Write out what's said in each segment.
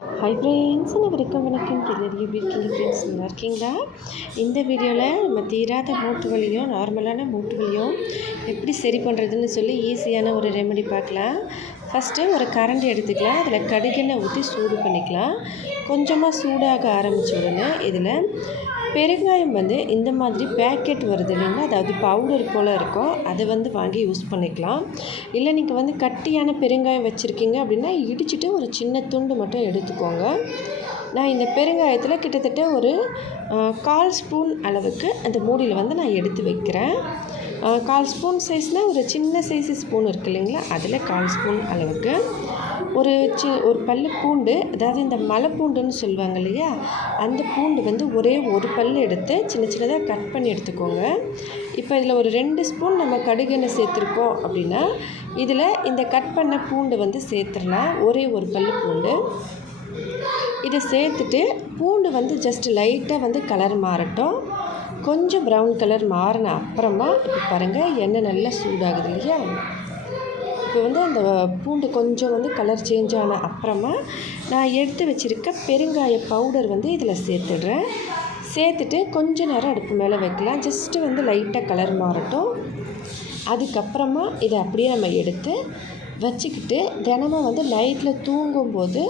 Hi friends அனைவருக்கும் வணக்கம் எல்லாரும் எப்படி இருக்கீங்க? ஃப்ரெண்ட்ஸ் நல்லா இருக்கீங்களா? இந்த வீடியோவில் நம்ம தீராத மூட்டு வலியும் நார்மலான மூட்டு வலியும் எப்படி சரி பண்ணுறதுன்னு சொல்லி ஈஸியான ஒரு ரெமெடி பார்க்கலாம். ஃபஸ்ட்டு ஒரு கரண்டி எடுத்துக்கலாம். அதில் கடுகெண்ணெய் ஊற்றி சூடு பண்ணிக்கலாம். கொஞ்சமாக சூடாக ஆரம்பித்த உடனே இதில் பெருங்காயம் வந்து இந்த மாதிரி பேக்கெட் வருது இல்லைங்களா? அதாவது பவுடர் போல் இருக்கும். அதை வந்து வாங்கி யூஸ் பண்ணிக்கலாம். இல்லை நீங்கள் வந்து கட்டியான பெருங்காயம் வச்சுருக்கீங்க அப்படின்னா இடிச்சிட்டு ஒரு சின்ன துண்டு மட்டும் எடுத்துக்கோங்க. நான் இந்த பெருங்காயத்தில் கிட்டத்தட்ட ஒரு கால் ஸ்பூன் அளவுக்கு அந்த மூடியில் வந்து நான் எடுத்து வைக்கிறேன். கால் ஸ்பூன் சைஸ்னால் ஒரு சின்ன சைஸ் ஸ்பூன் இருக்குது இல்லைங்களா? அதில் கால் ஸ்பூன் அளவுக்கு. ஒரு சி ஒரு பல்லு பூண்டு அதாவது இந்த மலை பூண்டுன்னு சொல்லுவாங்க இல்லையா? அந்த பூண்டு வந்து ஒரே ஒரு பல் எடுத்து சின்ன சின்னதாக கட் பண்ணி எடுத்துக்கோங்க. இப்போ இதில் ஒரு ரெண்டு ஸ்பூன் நம்ம கடுகெண்ணெய் சேர்த்துருக்கோம் அப்படின்னா இதில் இந்த கட் பண்ண பூண்டு வந்து சேர்த்துடலாம். ஒரே ஒரு பல் பூண்டு. இதை சேர்த்துட்டு பூண்டு வந்து ஜஸ்ட் லைட்டாக வந்து கலர் மாறட்டும். கொஞ்சம் ப்ரௌன் கலர் மாறின அப்புறமா இப்போ பாருங்கள் எண்ணெய் நல்லா சூடாகுது இல்லையா? இப்போ வந்து அந்த பூண்டு கொஞ்சம் வந்து கலர் சேஞ்ச் ஆன அப்புறமா நான் எடுத்து வச்சுருக்க பெருங்காய பவுடர் வந்து இதில் சேர்த்துடுறேன். சேர்த்துட்டு கொஞ்ச நேரம் அடுப்பு மேலே வைக்கலாம். ஜஸ்ட்டு வந்து லைட்டாக கலர் மாறட்டும். அதுக்கப்புறமா இதை அப்படியே நம்ம எடுத்து வச்சுக்கிட்டு தினமும் வந்து நைட்டில் தூங்கும்போது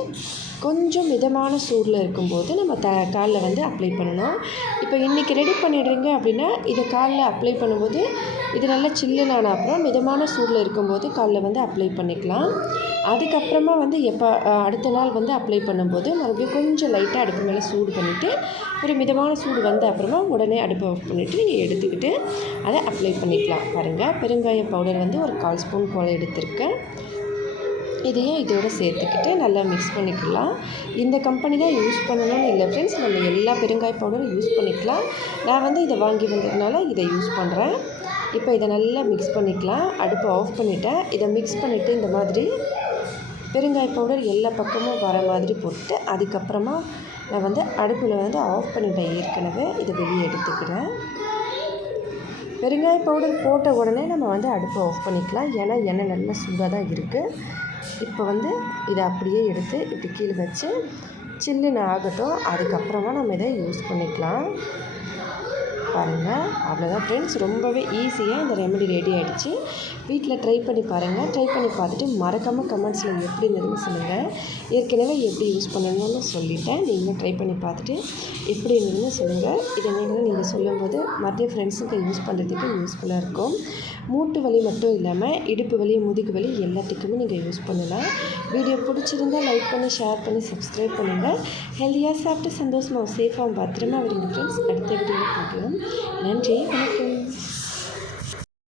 கொஞ்சம் மிதமான சூடில் இருக்கும்போது நம்ம த காலில் வந்து அப்ளை பண்ணணும். இப்போ இன்றைக்கி ரெடி பண்ணிடுறீங்க அப்படின்னா இதை காலில் அப்ளை பண்ணும்போது இது நல்லா சில்லுனான அப்புறம் மிதமான சூடில் இருக்கும்போது காலில் வந்து அப்ளை பண்ணிக்கலாம். அதுக்கப்புறமா வந்து எப்போ அடுத்த நாள் வந்து அப்ளை பண்ணும்போது மறுபடியும் கொஞ்சம் லைட்டாக அடுப்பு மேலே சூடு பண்ணிவிட்டு ஒரு மிதமான சூடு வந்த அப்புறமா உடனே அடுப்பை ஆஃப் பண்ணிவிட்டு நீங்கள் எடுத்துக்கிட்டு அதை அப்ளை பண்ணிக்கலாம். பாருங்கள் பெருங்காய பவுடர் வந்து ஒரு கால் ஸ்பூன் போல் எடுத்திருக்கேன். இதையும் இதோட சேர்த்துக்கிட்டு நல்லா மிக்ஸ் பண்ணிக்கலாம். இந்த கம்பெனி தான் யூஸ் பண்ணணும்னு இல்லை ஃப்ரெண்ட்ஸ் நம்ம எல்லா பெருங்காய பவுடரும் யூஸ் பண்ணிக்கலாம். நான் வந்து இதை வாங்கி வந்ததுனால இதை யூஸ் பண்ணுறேன் இப்போ இதை நல்லா மிக்ஸ் பண்ணிக்கலாம். அடுப்பை ஆஃப் பண்ணிவிட்டேன் இதை மிக்ஸ் பண்ணிவிட்டு இந்த மாதிரி பெருங்காய பவுடர் எல்லா பக்கமும் வர மாதிரி போட்டு அதுக்கப்புறமா நான் வந்து அடுப்பில் வந்து ஆஃப் பண்ணிட்டேன் ஏற்கனவே. இதை வெளியே எடுத்துக்கிறேன். பெருங்காய பவுடர் போட்ட உடனே நம்ம வந்து அடுப்பை ஆஃப் பண்ணிக்கலாம். ஏன்னா எண்ணெய் நல்லா சூடாக தான் இருக்குது இப்போ வந்து இதை அப்படியே எடுத்து இப்படி கீழே வச்சு சில்லுன்னு ஆகட்டும். அதுக்கப்புறமா நம்ம இதை யூஸ் பண்ணிக்கலாம். பாருங்கள் அவ்வளோதான் ஃப்ரெண்ட்ஸ் ரொம்பவே ஈஸியாக இந்த ரெமெடி ரெடி ஆகிடுச்சு வீட்டில் ட்ரை பண்ணி பாருங்கள் ட்ரை பண்ணி பார்த்துட்டு மறக்காமல் கமெண்ட்ஸில் எப்படி இருந்ததுன்னு சொல்லுங்கள் ஏற்கனவே எப்படி யூஸ் பண்ணணும்னு சொல்லிட்டேன். நீங்களும் ட்ரை பண்ணி பார்த்துட்டு எப்படி இருந்ததுன்னு சொல்லுங்கள் இதை நீங்களும் நீங்கள் சொல்லும்போது மற்ற ஃப்ரெண்ட்ஸுக்கு யூஸ் பண்ணுறதுக்கு யூஸ்ஃபுல்லாக இருக்கும். மூட்டு வலி மட்டும் இல்லாமல் இடுப்பு வலி முதுகு வலி எல்லாத்துக்குமே நீங்கள் யூஸ் பண்ணலாம். வீடியோ பிடிச்சிருந்தா லைக் பண்ணி ஷேர் பண்ணி சப்ஸ்கிரைப் பண்ணுங்கள் ஹெல்த்தியாக சாப்பிட்டு சந்தோஷமாக சேஃபாக பத்திரமா வரீங்க ஃப்ரெண்ட்ஸ் அடுத்த வீடியோ பார்க்கலாம். நன்றி வணக்கம்.